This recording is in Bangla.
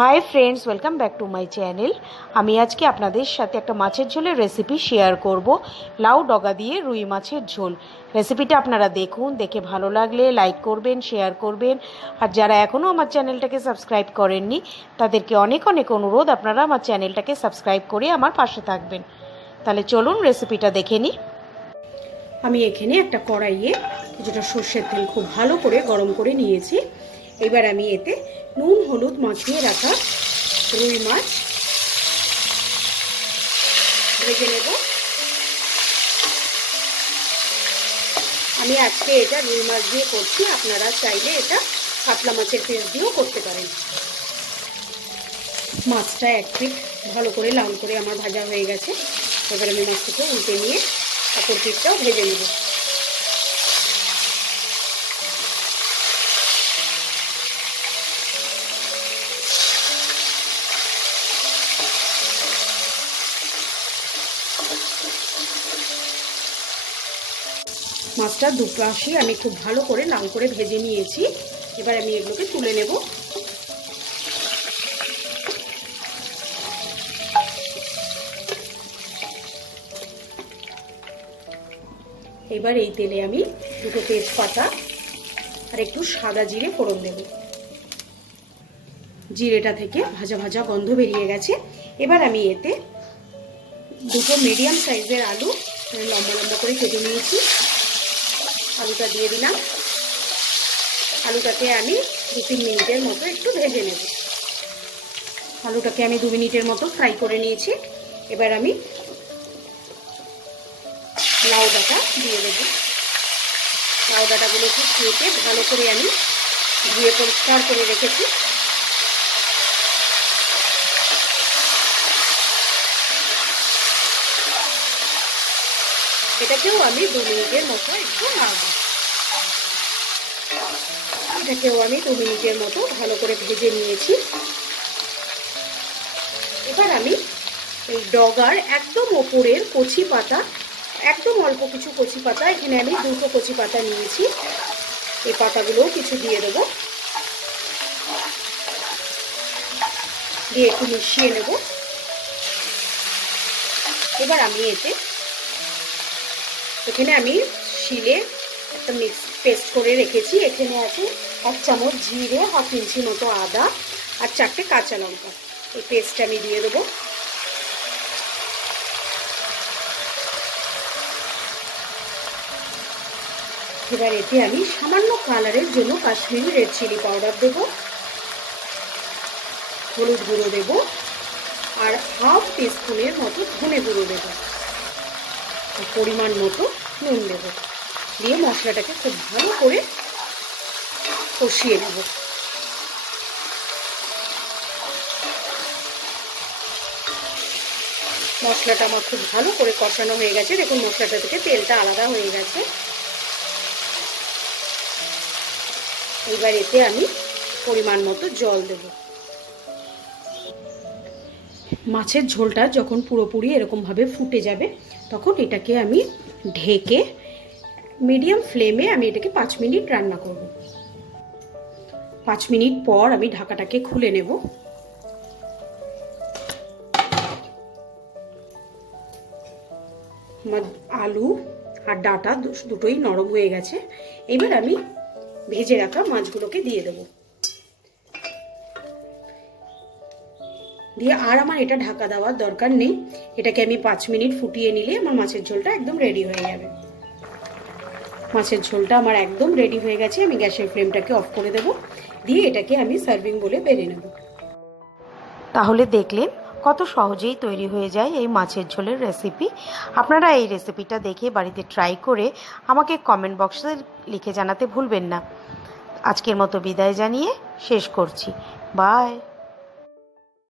Hi friends, welcome back to my channel. আমি আজকে আপনাদের সাথে একটা মাছের ঝোলের রেসিপি শেয়ার করব। লাউ ডগা দিয়ে রুই মাছের ঝোল। রেসিপিটা আপনারা দেখুন, দেখে ভালো লাগলে লাইক করবেন, শেয়ার করবেন। আর যারা এখনও আমার চ্যানেলটাকে সাবস্ক্রাইব করেননি তাদেরকে অনেক অনেক অনুরোধ, আপনারা আমার চ্যানেলটাকে সাবস্ক্রাইব করে আমার পাশে থাকবেন। তাহলে চলুন রেসিপিটা দেখে নিই। আমি এখানে একটা কড়াইয়ে কিছুটা সর্ষের তেল খুব ভালো করে গরম করে নিয়েছি। এবার আমি এতে নুন হলুদ মাখিয়ে রাখা রুই মাছ ভেজে নেব। আমি আজকে এটা রুই মাছ দিয়ে করছি, আপনারা চাইলে এটা কাতলা মাছের পিস দিয়েও করতে পারেন। মাছটা এক পিঠ ভালো করে লাল করে আমার ভাজা হয়ে গেছে। এবার আমি মাছটাকে উল্টে নিয়ে অপর পিঠটাও ভেজে নেব। মাছটা দুপাশে আমি খুব ভালো করে লাল করে ভেজে নিয়েছি। এবার আমি এগুলোকে তুলে নেব। এবার এই তেলে আমি দুটো তেজপাতা আর একটু সাদা জিরে ফোড়ন দেব। জিরেটা থেকে ভাজা ভাজা গন্ধ বেরিয়ে গেছে। এবার আমি এতে দুটো মিডিয়াম সাইজের আলু লম্বা লম্বা করে কেটে নিয়েছি, আলুটা দিয়ে দিলাম। আলুটাকে আমি 2-3 মিনিটের মতো একটু ভেজে নেব। আলুটাকে আমি 2 মিনিটের মতো ফ্রাই করে নিয়েছি। এবার আমি লাউ ডাঁটা দিয়ে দেব। লাউ ডাঁটাগুলোকে কেটে ভালো করে আমি ধুয়ে পরিষ্কার করে রেখেছি। এটাকেও আমি 2 মিনিটের মতো একটু নাড়ব। এটাকেও আমি 2 মিনিটের মতো ভালো করে ভেজে নিয়েছি। এবার আমি এই ডগার একদম ওপরের কচি পাতা, একদম অল্প কিছু কচি পাতা, এখানে আমি 2টো কচি পাতা নিয়েছি, এই পাতাগুলোও কিছু দিয়ে দেব। দিয়ে একটু মিশিয়ে নেব। এবার আমি এখানে আমি শিলে একটা মিক্স পেস্ট করে রেখেছি। এখানে আছে 1 চামচ জিরে, 1/2 ইঞ্চি মতো আদা আর 4টে কাঁচা লঙ্কা। এই পেস্টটা আমি দিয়ে দেবো। এবার এতে আমি সামান্য কালারের জন্য কাশ্মীরি রেড চিলি পাউডার দেব, হলুদ গুঁড়ো দেব আর 1/2 টিস্পুনের মতো ধনে গুঁড়ো দেব, পরিমাণ মতো নুন দেব। দিয়ে মশলাটাকে খুব ভালো করে কষিয়ে নেব। মশলাটা আমার খুব ভালো করে কষানো হয়ে গেছে। দেখুন মশলাটা থেকে তেলটা আলাদা হয়ে গেছে। এবার এতে আমি পরিমাণ মতো জল দেব। মাছের ঝোলটা যখন পুরোপুরি এরকমভাবে ফুটে যাবে তখন এটাকে আমি ঢেকে মিডিয়াম ফ্লেমে আমি এটাকে 5 মিনিট রান্না করব। 5 মিনিট পর আমি ঢাকাটাকে খুলে নেব। আমার আলু আর ডাঁটা দুটোই নরম হয়ে গেছে। এবার আমি ভেজে রাখা মাছগুলোকে দিয়ে দেব। দিয়ে আর আমার এটা ঢাকা দেওয়ার দরকার নেই। এটাকে আমি 5 মিনিট ফুটিয়ে নিলে আমার মাছের ঝোলটা একদম রেডি হয়ে যাবে। মাছের ঝোলটা আমার একদম রেডি হয়ে গেছে। আমি গ্যাসের ফ্লেমটাকে অফ করে দেব। দিয়ে এটাকে আমি সার্ভিং বলে বেড়ে নেব। তাহলে দেখলেন কত সহজেই তৈরি হয়ে যায় এই মাছের ঝোলের রেসিপি। আপনারা এই রেসিপিটা দেখে বাড়িতে ট্রাই করে আমাকে কমেন্ট বক্সে লিখে জানাতে ভুলবেন না। আজকের মতো বিদায় জানিয়ে শেষ করছি। বাই।